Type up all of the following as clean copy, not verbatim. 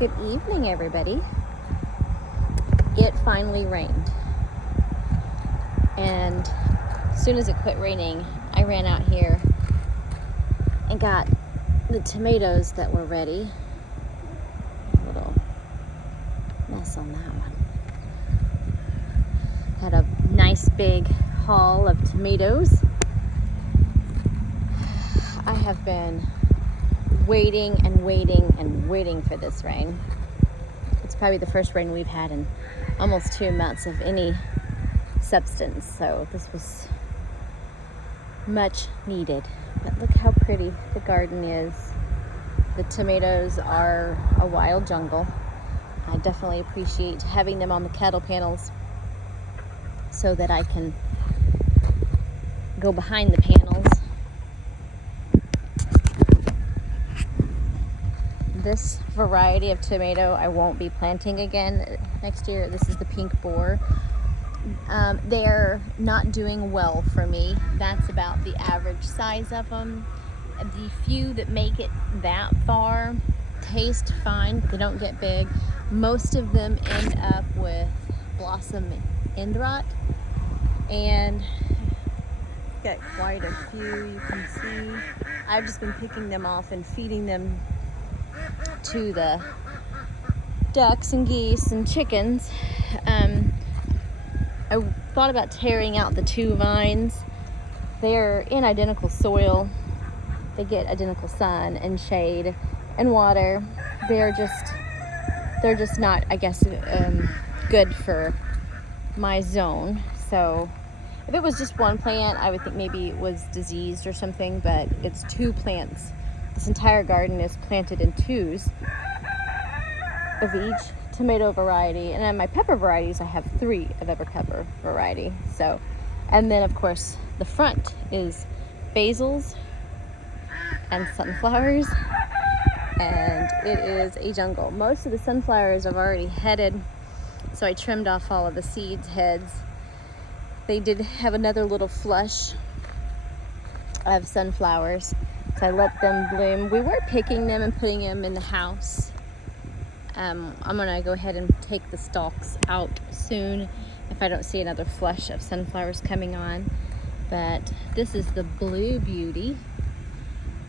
Good evening, everybody. It finally rained, and as soon as it quit raining, I ran out here and got the tomatoes that were ready. A little mess on that one. Had a nice big haul of tomatoes. I have been waiting for this rain. It's probably the first rain we've had in almost 2 months of any substance, so this was much needed. But look how pretty the garden is. The tomatoes are a wild jungle. I definitely appreciate having them on the cattle panels so that I can go behind the panels. This variety of tomato I won't be planting again next year. This is the pink boar. They're not doing well for me. That's about the average size of them. The few that make it that far taste fine. They don't get big. Most of them end up with blossom end rot, and got quite a few you can see. I've just been picking them off and feeding them to the ducks and geese and chickens. I thought about tearing out the 2 vines. They're in identical soil. They get identical sun and shade and water. They're just not, I guess, good for my zone. So if it was just one plant, I would think maybe it was diseased or something, but it's 2 plants. This entire garden is planted in 2s of each tomato variety, and then my pepper varieties, I have 3 of every pepper variety. So, and then of course the front is basils and sunflowers, and it is a jungle. Most of the sunflowers have already headed, so I trimmed off all of the seeds heads. They did have another little flush of sunflowers, so I let them bloom. We were picking them and putting them in the house. I'm gonna go ahead and take the stalks out soon if I don't see another flush of sunflowers coming on. But this is the Blue Beauty.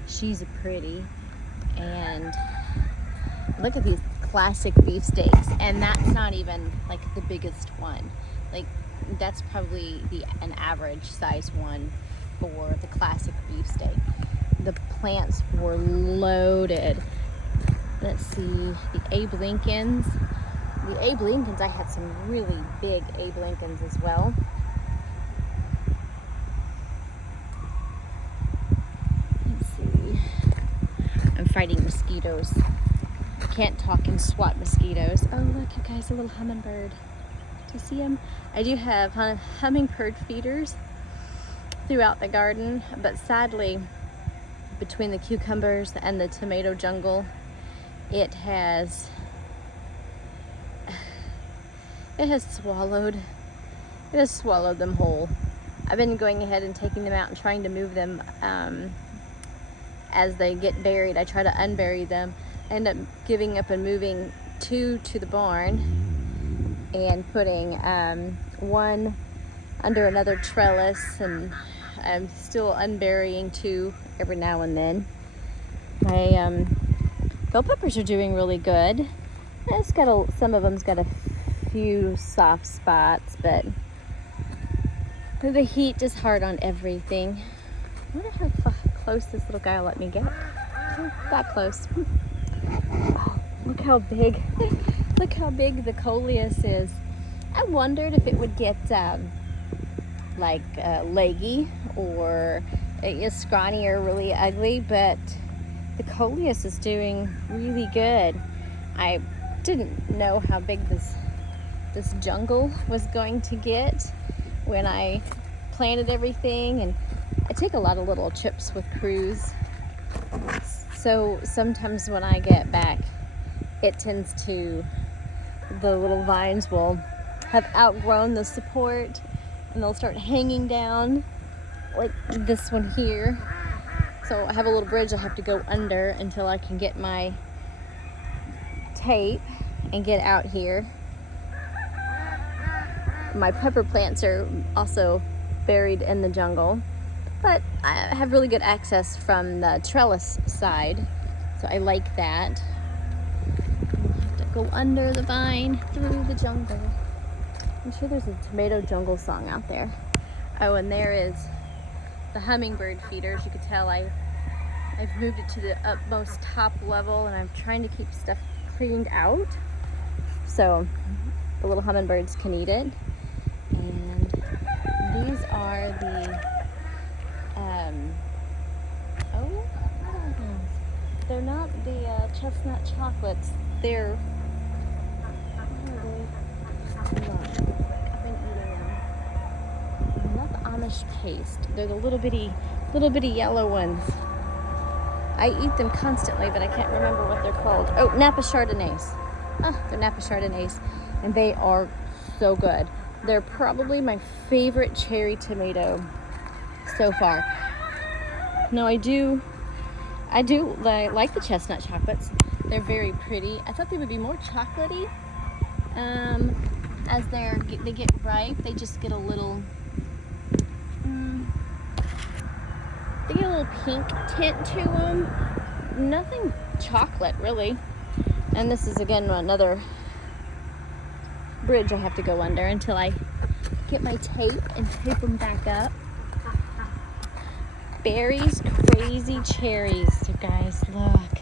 She's pretty, and look at these classic beefsteaks, and that's not even like the biggest one. Like, that's probably an average size one for the classic beefsteak. The plants were loaded. Let's see, the Abe Lincolns. The Abe Lincolns, I had some really big Abe Lincolns as well. Let's see. I'm fighting mosquitoes. I can't talk and swat mosquitoes. Oh, look, you guys, a little hummingbird. Do you see him? I do have hummingbird feeders throughout the garden, but sadly, between the cucumbers and the tomato jungle, it has swallowed them whole. I've been going ahead and taking them out and trying to move them as they get buried. I try to unbury them. I end up giving up and moving 2 to the barn and putting 1 under another trellis, and I'm still unburying 2 every now and then. My bell peppers are doing really good. It's got some of them's got a few soft spots, but the heat is hard on everything. I wonder how close this little guy will let me get. Oh, that close. Oh, look how big the coleus is. I wondered if it would get leggy or scrawny or really ugly, but the coleus is doing really good. I didn't know how big this jungle was going to get when I planted everything, and I take a lot of little trips with crews, so sometimes when I get back, it tends to, the little vines will have outgrown the support and they'll start hanging down like this one here. So I have a little bridge I have to go under until I can get my tape and get out here. My pepper plants are also buried in the jungle, but I have really good access from the trellis side, so I like that. You have to go under the vine through the jungle. I'm sure there's a tomato jungle song out there. Oh, and there is the hummingbird feeders. You could tell I've moved it to the utmost top level, and I'm trying to keep stuff cleaned out so the little hummingbirds can eat it. And these are the they're not the chestnut chocolates. They're I've been eating them. Not the Amish paste. They're the little bitty yellow ones. I eat them constantly, but I can't remember what they're called. Oh, Napa Chardonnays. They're Napa Chardonnays, and they are so good. They're probably my favorite cherry tomato so far. No, I like the chestnut chocolates. They're very pretty. I thought they would be more chocolatey. As they get ripe, they just get a little they get a little pink tint to them. Nothing chocolate really. And this is again another bridge I have to go under until I get my tape and tape them back up. Berries, crazy cherries, you guys, look.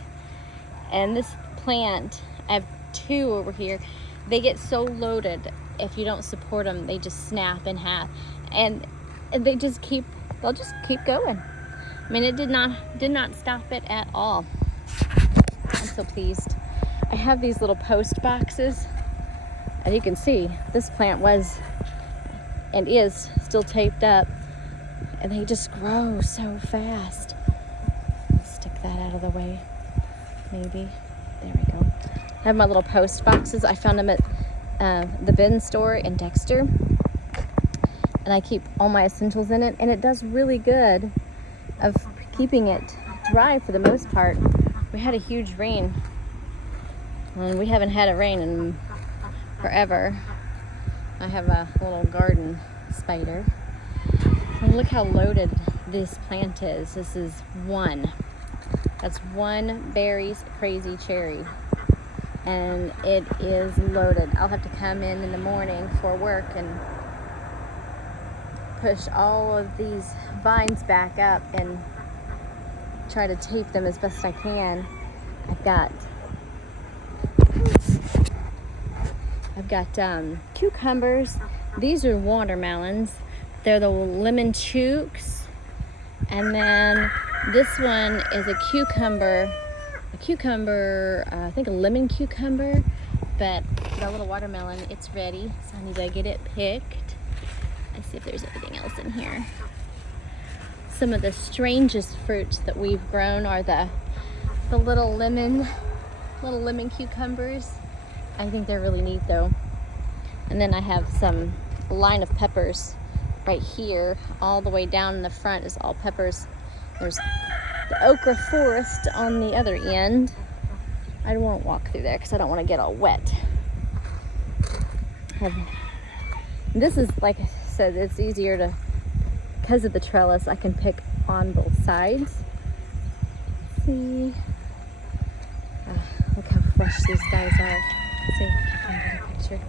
And this plant, I have two over here. They get so loaded, if you don't support them, they just snap in half. And they'll just keep going. I mean, it did not stop it at all. I'm so pleased. I have these little post boxes. As you can see, this plant was and is still taped up, and they just grow so fast. Let's stick that out of the way, maybe. There we go. I have my little post boxes. I found them at the bin store in Dexter, and I keep all my essentials in it, and it does really good of keeping it dry for the most part. We had a huge rain, and we haven't had a rain in forever. I have a little garden spider. And look how loaded this plant is. This is one. That's one Berry's Crazy Cherry. And it is loaded. I'll have to come in the morning for work and push all of these vines back up and try to tape them as best I can. I've got cucumbers. These are watermelons. They're the lemon chooks. And then this one is a cucumber, I think a lemon cucumber, but the little watermelon, it's ready. So I need to get it picked. Let's see if there's anything else in here. Some of the strangest fruits that we've grown are the little lemon cucumbers. I think they're really neat though. And then I have a line of peppers right here. All the way down in the front is all peppers. There's the okra forest on the other end. I don't want to walk through there because I don't want to get all wet. This is, like I said, it's easier to, because of the trellis, I can pick on both sides. See, look how fresh these guys are. Let's see if I can get a picture.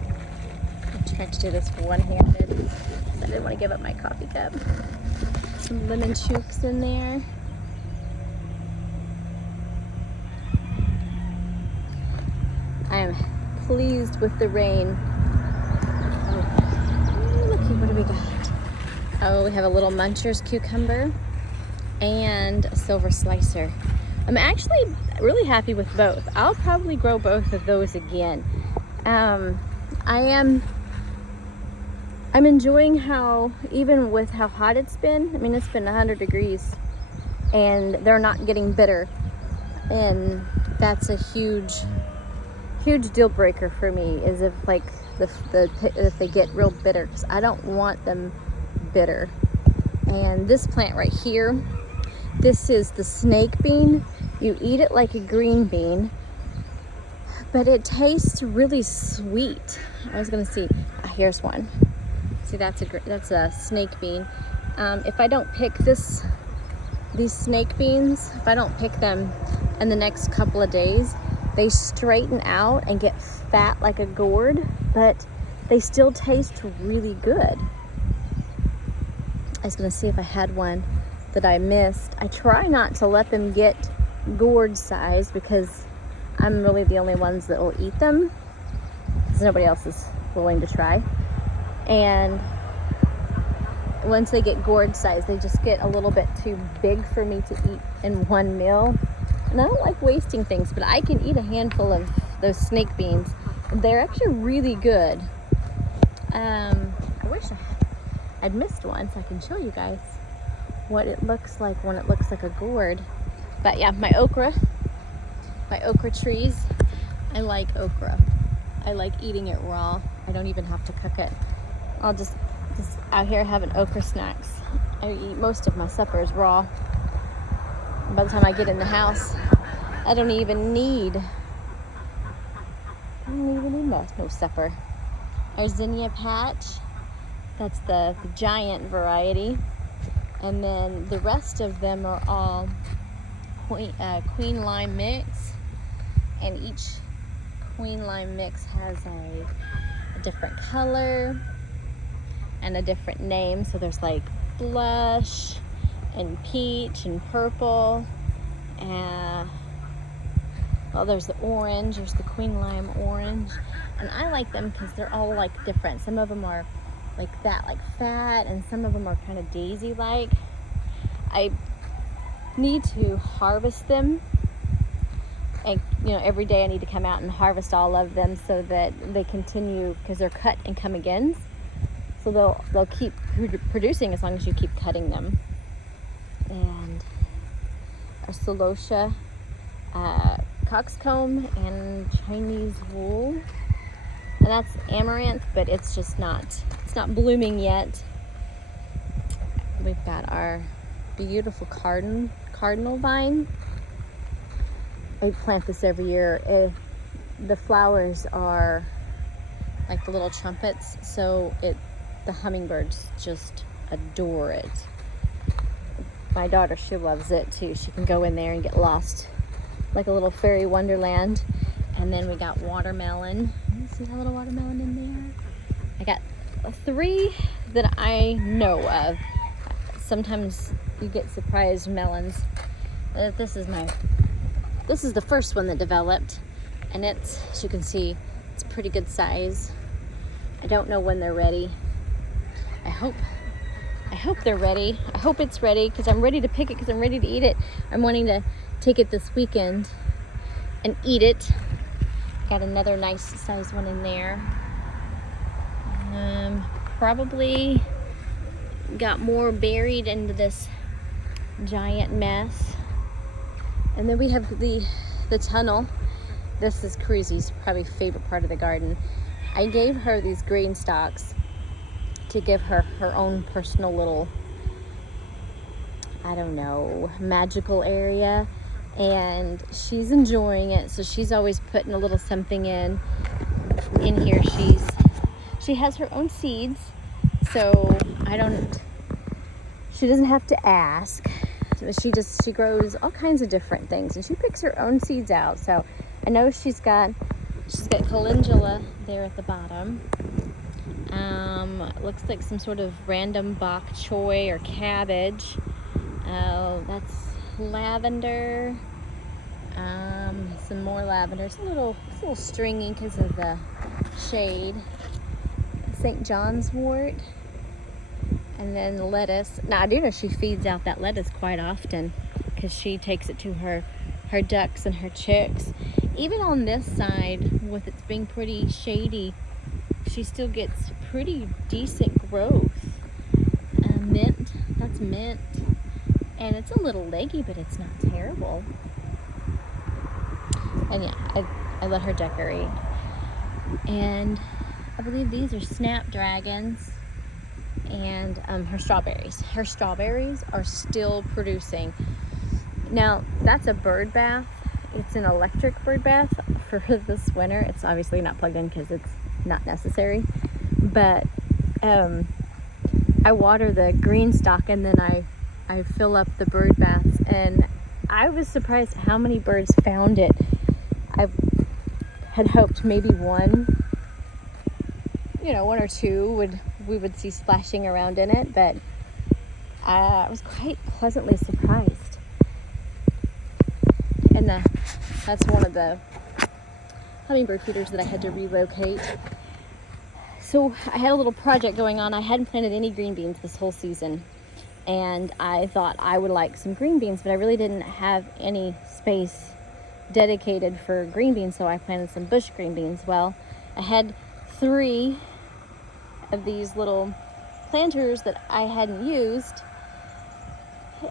I'm trying to do this one-handed because I didn't want to give up my coffee cup. Some lemon chooks in there. I am pleased with the rain. Oh, looky, what do we got? Oh, we have a little Muncher's cucumber and a silver slicer. I'm actually really happy with both. I'll probably grow both of those again. I'm enjoying how, even with how hot it's been, I mean, it's been 100 degrees and they're not getting bitter. And that's a huge deal breaker for me, is if like if they get real bitter, because I don't want them bitter. And this plant right here, this is the snake bean. You eat it like a green bean, but it tastes really sweet. I was gonna see, here's one. See, that's a snake bean. If I don't pick these snake beans, if I don't pick them in the next couple of days, they straighten out and get fat like a gourd, but they still taste really good. I was gonna see if I had one that I missed. I try not to let them get gourd size because I'm really the only ones that will eat them, because nobody else is willing to try. And once they get gourd size, they just get a little bit too big for me to eat in one meal. And I don't like wasting things, but I can eat a handful of those snake beans. They're actually really good. I wish I'd missed one so I can show you guys what it looks like when it looks like a gourd. But yeah, my okra trees, I like okra. I like eating it raw. I don't even have to cook it. I'll just out here having okra snacks. I eat most of my suppers raw. By the time I get in the house, I don't even need no supper. Our zinnia patch, that's the giant variety. And then the rest of them are all queen lime mix. And each queen lime mix has a different color and a different name. So there's like blush and peach and purple, and well, there's the orange, there's the queen lime orange. And I like them because they're all like different. Some of them are like that, like fat, and some of them are kind of daisy like. I need to harvest them, and every day I need to come out and harvest all of them so that they continue, because they're cut and come agains, so they'll keep producing as long as you keep cutting them. And a celosia, coxcomb, and Chinese wool, and that's amaranth, but it's not blooming yet. We've got our beautiful cardinal vine. I plant this every year. The flowers are like the little trumpets, so the hummingbirds just adore it. My daughter, she loves it too. She can go in there and get lost like a little fairy wonderland. And then we got watermelon. You see that little watermelon in there? I got 3 that I know of. Sometimes you get surprised melons. This is the first one that developed, and it's, as you can see, it's pretty good size. I don't know when they're ready. I hope they're ready. I hope it's ready, because I'm ready to pick it, because I'm ready to eat it. I'm wanting to take it this weekend and eat it. Got another nice size one in there. Probably got more buried into this giant mess. And then we have the tunnel. This is Cruzy's probably favorite part of the garden. I gave her these green stalks to give her her own personal little, I don't know, magical area, and she's enjoying it. So she's always putting a little something in here. She has her own seeds, so she doesn't have to ask. She grows all kinds of different things, and she picks her own seeds out. So I know she's got calendula there at the bottom. It looks like some sort of random bok choy or cabbage. That's lavender. Some more lavender. It's a little stringy because of the shade. St. John's wort. And then lettuce. Now I do know she feeds out that lettuce quite often, because she takes it to her ducks and her chicks. Even on this side, with it being pretty shady, she still gets pretty decent growth. Mint, that's mint. And it's a little leggy, but it's not terrible. And yeah, I let her decorate. And I believe these are snapdragons. And her strawberries. Her strawberries are still producing. Now, that's a bird bath. it's an electric bird bath for this winter. It's obviously not plugged in because it's not necessary, but I water the green stock and then I fill up the bird baths, and I was surprised how many birds found it. I had hoped maybe one or two we would see splashing around in it, but I was quite pleasantly surprised. And that's one of the hummingbird feeders that I had to relocate. So I had a little project going on. I hadn't planted any green beans this whole season, and I thought I would like some green beans, but I really didn't have any space dedicated for green beans, so I planted some bush green beans. Well, I had 3 of these little planters that I hadn't used,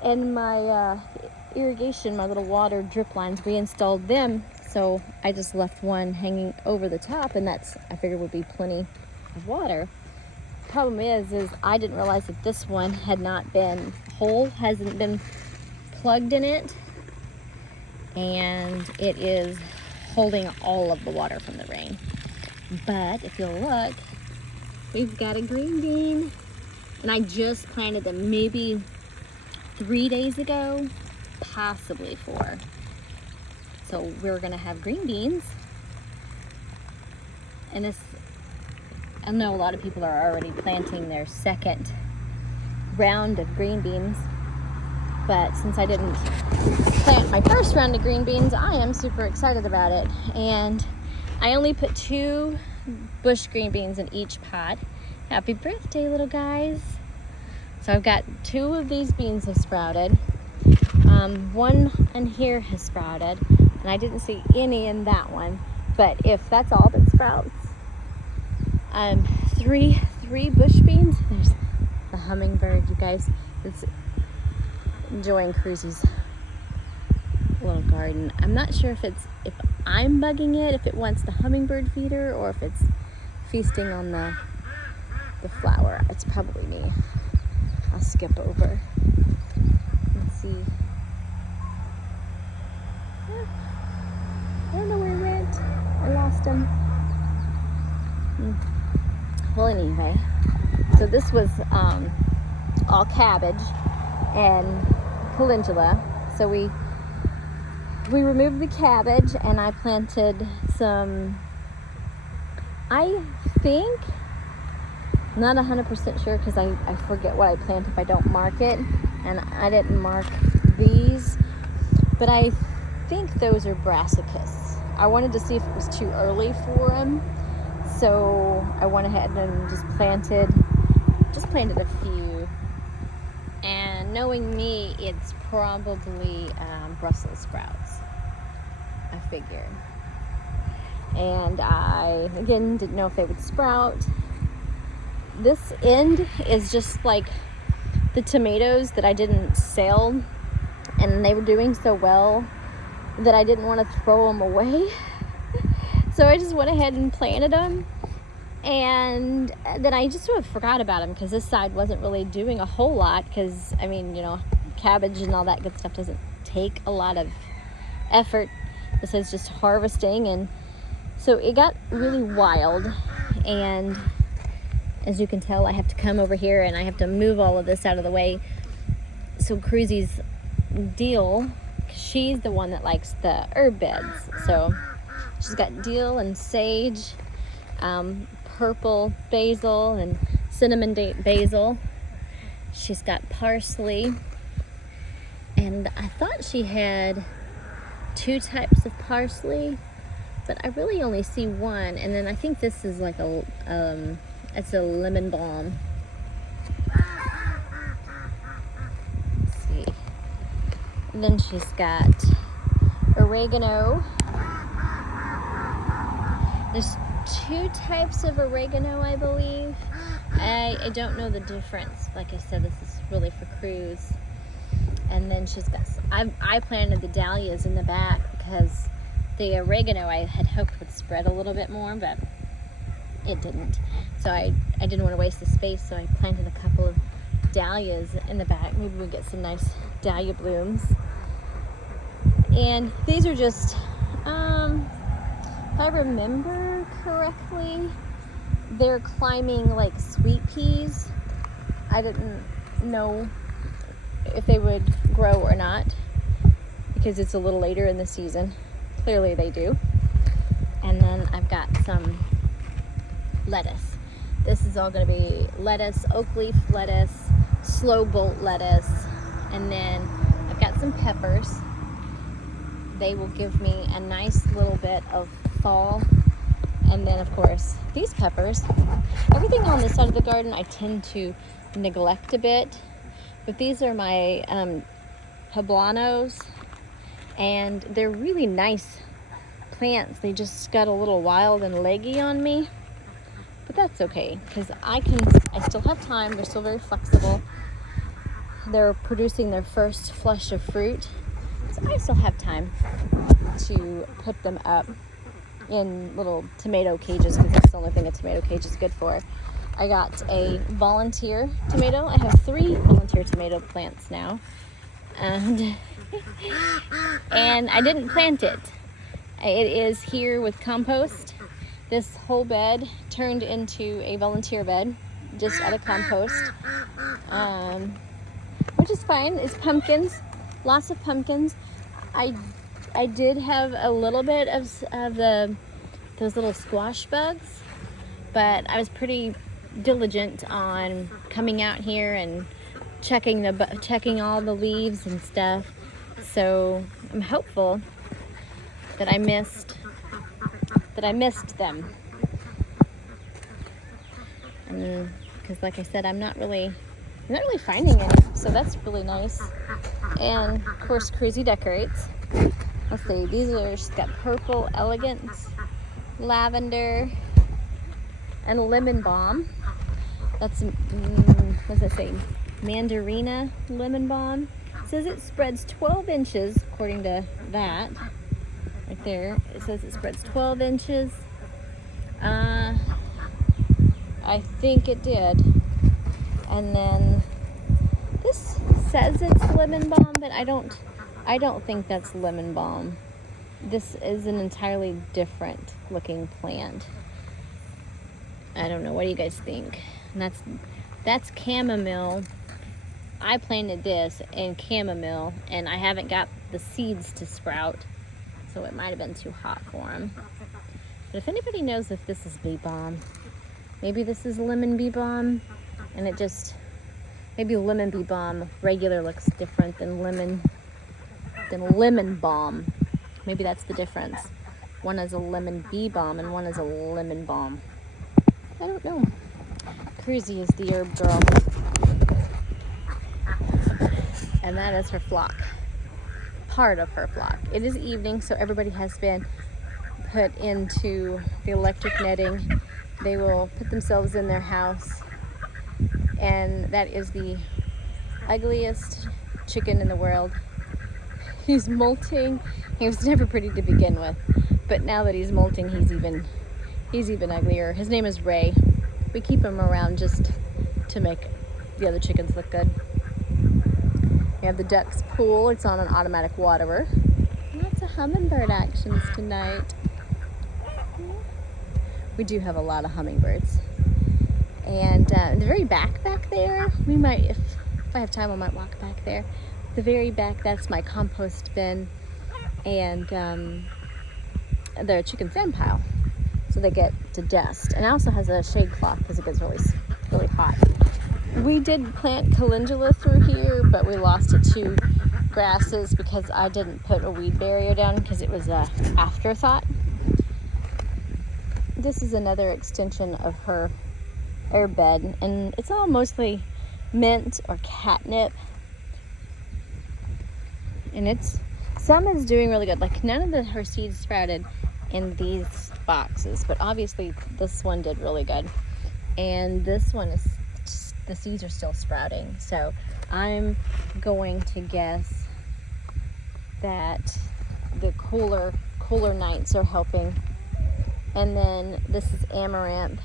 and my irrigation, my little water drip lines, we installed them, so I just left one hanging over the top, and that's, I figured, would be plenty of water. Problem is I didn't realize that this one had not been hasn't been plugged in it, and it is holding all of the water from the rain. But if you'll look, we've got a green bean, and I just planted them maybe 3 days ago, possibly 4. So we're gonna have green beans, and this, I know a lot of people are already planting their second round of green beans, but since I didn't plant my first round of green beans, I am super excited about it. And I only put 2 bush green beans in each pot. Happy birthday, little guys. So I've got 2 of these beans have sprouted. One in here has sprouted, and I didn't see any in that one. But if that's all that sprouts, 3 bush beans. There's the hummingbird, you guys. It's enjoying Cruzy's little garden. I'm not sure if I'm bugging it, if it wants the hummingbird feeder, or if it's feasting on the flower. It's probably me. I'll skip over. Let's see. I don't know where he went. I lost him. Well, anyway, so this was all cabbage and calendula. So we removed the cabbage, and I planted some, I think, not 100% sure because I forget what I plant if I don't mark it, and I didn't mark these, but I think those are brassicas. I wanted to see if it was too early for them, so I went ahead and just planted a few. And knowing me, it's probably Brussels sprouts, I figured. And I, again, didn't know if they would sprout. This end is just like the tomatoes that I didn't sell, and they were doing so well that I didn't want to throw them away. So I just went ahead and planted them, and then I just sort of forgot about them because this side wasn't really doing a whole lot, because I mean, cabbage and all that good stuff doesn't take a lot of effort besides just harvesting. And so it got really wild, and as you can tell, I have to come over here and I have to move all of this out of the way. So Cruzy's deal, she's the one that likes the herb beds, so she's got dill and sage, purple basil and cinnamon basil. She's got parsley, and I thought she had 2 types of parsley, but I really only see one. And then I think this is like it's a lemon balm. Let's see. And then she's got oregano. There's 2 types of oregano, I believe. I don't know the difference. Like I said, this is really for Cruz. And then she's got, I planted the dahlias in the back because the oregano I had hoped would spread a little bit more, but it didn't. So I didn't want to waste the space, so I planted a couple of dahlias in the back. Maybe we'll get some nice dahlia blooms. And these are just If I remember correctly, they're climbing like sweet peas. I didn't know if they would grow or not because it's a little later in the season. Clearly they do. And then I've got some lettuce. This is all going to be lettuce, oak leaf lettuce, slow bolt lettuce, and then I've got some peppers. They will give me a nice little bit of fall. And then of course these peppers. Everything on this side of the garden I tend to neglect a bit, but these are my poblanos, and they're really nice plants. They just got a little wild and leggy on me, but that's okay because I still have time. They're still very flexible. They're producing their first flush of fruit, so I still have time to put them up in little tomato cages because that's the only thing a tomato cage is good for. I got a volunteer tomato. I have 3 volunteer tomato plants now, and I didn't plant it. It is here with compost. This whole bed turned into a volunteer bed just out of compost, which is fine. It's pumpkins, lots of pumpkins. I did have a little bit of those little squash bugs, but I was pretty diligent on coming out here and checking all the leaves and stuff. So I'm hopeful that I missed them. Because like I said, I'm not really finding any, so that's really nice. And of course, Cruzy decorates. Let's see, she's got purple elegance, lavender, and lemon balm. That's, what does that say? Mandarina lemon balm. It says it spreads 12 inches, according to that. Right there, it says it spreads 12 inches. I think it did. And then this says it's lemon balm, but I don't think that's lemon balm. This is an entirely different looking plant. I don't know. What do you guys think? And that's chamomile. I planted this in chamomile, and I haven't got the seeds to sprout, so it might have been too hot for them. But if anybody knows if this is bee balm, maybe this is lemon bee balm, and maybe lemon bee balm regular looks different than lemon balm. Maybe that's the difference. One is a lemon bee balm and one is a lemon balm. I don't know. Cruzy is the herb girl. And that is her flock. Part of her flock. It is evening, so everybody has been put into the electric netting. They will put themselves in their house. And that is the ugliest chicken in the world. He's molting. He was never pretty to begin with, but now that he's molting, he's even uglier. His name is Ray. We keep him around just to make the other chickens look good. We have the ducks pool. It's on an automatic waterer. Lots of hummingbird actions tonight. We do have a lot of hummingbirds. And in the very back there, we might, if I have time, I might walk back there. The very back, that's my compost bin and the chicken sand pile, so they get to dust. And it also has a shade cloth because it gets really hot. We did plant calendula through here, but we lost it to grasses because I didn't put a weed barrier down because it was an afterthought. This is another extension of her herb bed, and it's all mostly mint or catnip. And some is doing really good. Like none of her seeds sprouted in these boxes, but obviously this one did really good. And this one the seeds are still sprouting. So I'm going to guess that the cooler nights are helping. And then this is amaranth.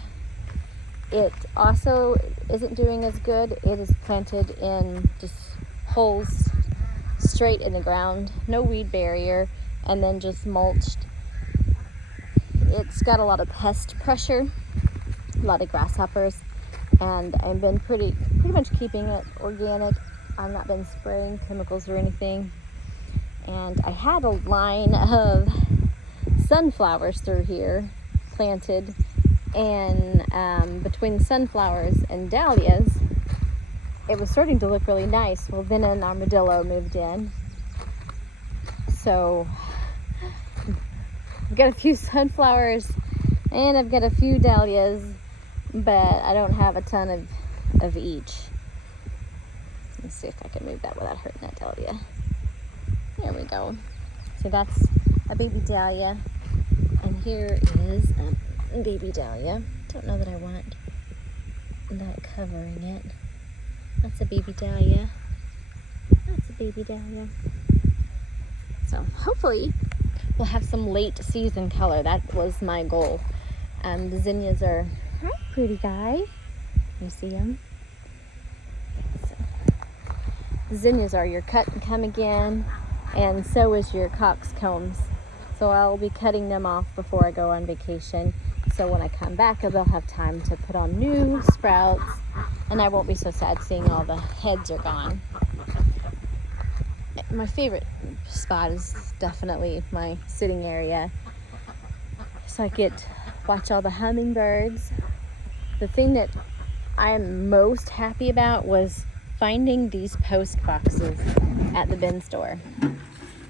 It also isn't doing as good. It is planted in just holes straight in the ground, no weed barrier, and then just mulched. It's got a lot of pest pressure, a lot of grasshoppers, and I've been pretty much keeping it organic. I've not been spraying chemicals or anything. And I had a line of sunflowers through here planted, and between sunflowers and dahlias, it was starting to look really nice. Well, then an armadillo moved in, so I've got a few sunflowers and I've got a few dahlias, but I don't have a ton of each. Let's see if I can move that without hurting that dahlia. There we go. So that's a baby dahlia, and here is a baby dahlia. Don't know that I want that covering it. That's a baby dahlia. That's a baby dahlia. So hopefully we'll have some late season color. That was my goal. The zinnias are, hi pretty guy. You see them? So, the zinnias are your cut and come again, and so is your coxcombs. So I'll be cutting them off before I go on vacation. So when I come back, I'll have time to put on new sprouts, and I won't be so sad seeing all the heads are gone. My favorite spot is definitely my sitting area, so I get watch all the hummingbirds. The thing that I'm most happy about was finding these post boxes at the bin store.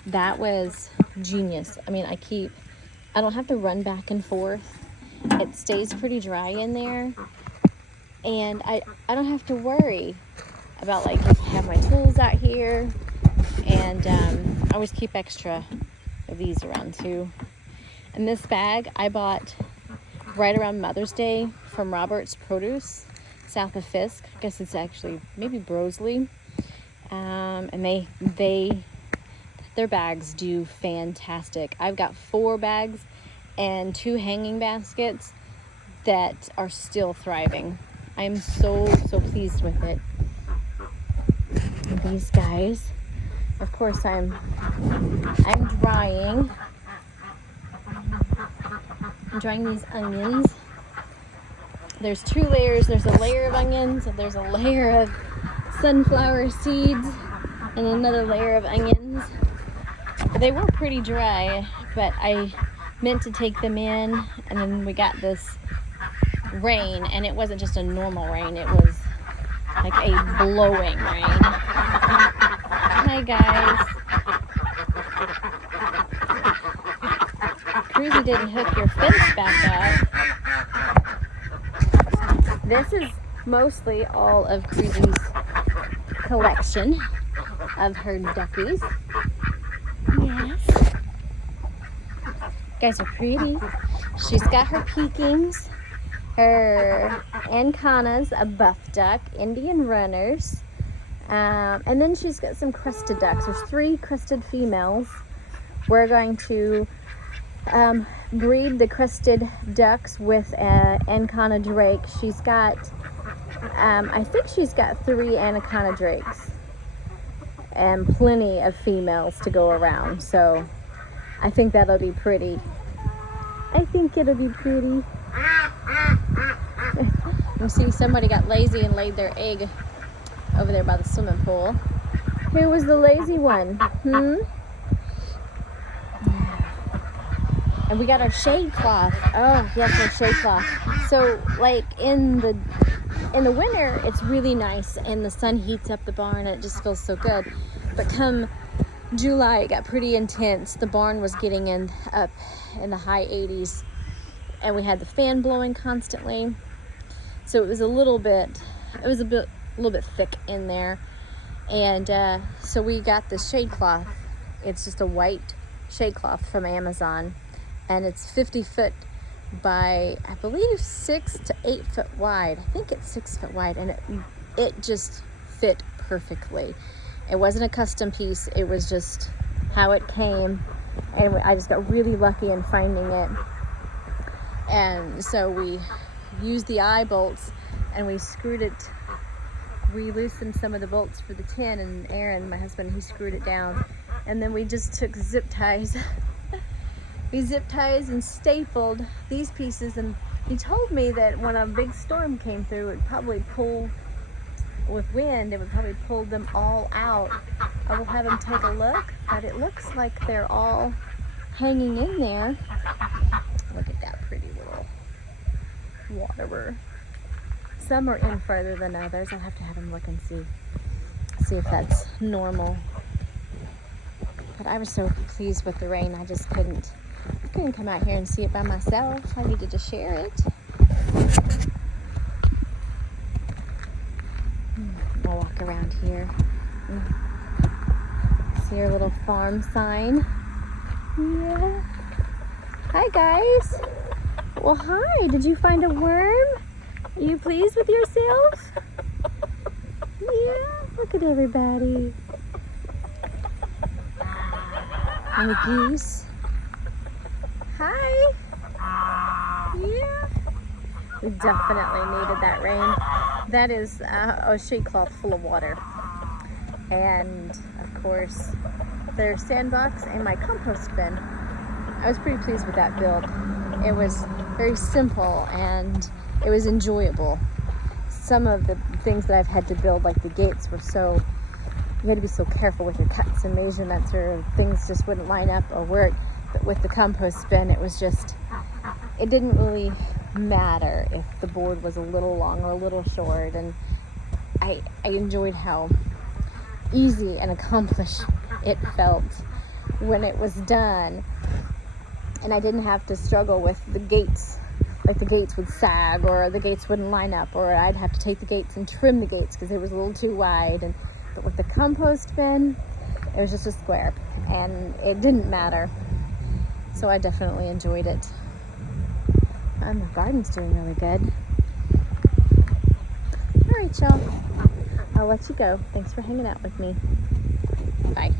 That was genius. I mean, I don't have to run back and forth. It stays pretty dry in there, and I don't have to worry about, like, if I have my tools out here. And I always keep extra of these around too. And this bag I bought right around Mother's Day from Robert's Produce, south of Fisk. I guess it's actually maybe Brosley. And their bags do fantastic. I've got 4 bags and 2 hanging baskets that are still thriving. I am so pleased with it. And these guys, of course, I'm drying. I'm drying these onions. There's 2 layers. There's a layer of onions, and there's a layer of sunflower seeds, and another layer of onions. They were pretty dry, but I meant to take them in, and then we got this rain, and it wasn't just a normal rain. It was like a blowing rain. Hi guys. Cruzy didn't hook your fence back up. This is mostly all of Cruzy's collection of her duckies. Yes. You guys are pretty. She's got her Pekings, her Ancanas, a buff duck, Indian runners. And then she's got some crested ducks. There's 3 crested females. We're going to breed the crested ducks with Ancana Drake. She's got, I think she's got 3 Ancana Drakes and plenty of females to go around. So I think that'll be pretty. I think it'll be pretty. You see, somebody got lazy and laid their egg over there by the swimming pool. Who was the lazy one? And we got our shade cloth. Oh, yes, our shade cloth. So, like, in the winter, it's really nice, and the sun heats up the barn, and it just feels so good. But come July, it got pretty intense. The barn was getting up in the high 80s, and we had the fan blowing constantly. So it was a little bit thick in there, and so we got this shade cloth. It's just a white shade cloth from Amazon, and it's 50 foot by, I believe, 6 to 8 foot wide. I think it's 6 foot wide, and it just fit perfectly. It wasn't a custom piece. It was just how it came, and I just got really lucky in finding it. And so we used the eye bolts, and we screwed it. We loosened some of the bolts for the tin, and Aaron, my husband, he screwed it down, And then we just took zip ties. We zip ties and stapled these pieces, and he told me that when a big storm came through, it would probably pull, with wind, it would probably pull them all out. I will have him take a look, but it looks like they're all hanging in there. Look at that pretty little waterer. Some are in further than others. I'll have to have him look and see if that's normal. But I was so pleased with the rain, I just couldn't come out here and see it by myself. I needed to share it. I'll walk around here. See our little farm sign. Yeah. Hi guys. Well, hi. Did you find a worm? Are you pleased with yourself? Yeah. Look at everybody. And the geese. Hi. Yeah. We definitely needed that rain. That is a sheet cloth full of water. And of course, their sandbox and my compost bin. I was pretty pleased with that build. It was very simple and it was enjoyable. Some of the things that I've had to build, like the gates, were so, you had to be so careful with your cuts and measurements, or things just wouldn't line up or work. But with the compost bin, it was just, it didn't really matter if the board was a little long or a little short. And I enjoyed how easy and accomplished it felt when it was done. And I didn't have to struggle with the gates, like the gates would sag or the gates wouldn't line up, or I'd have to take the gates and trim the gates because it was a little too wide. But with the compost bin, it was just a square and it didn't matter. So I definitely enjoyed it. My garden's doing really good. All right, y'all. I'll let you go. Thanks for hanging out with me. Bye.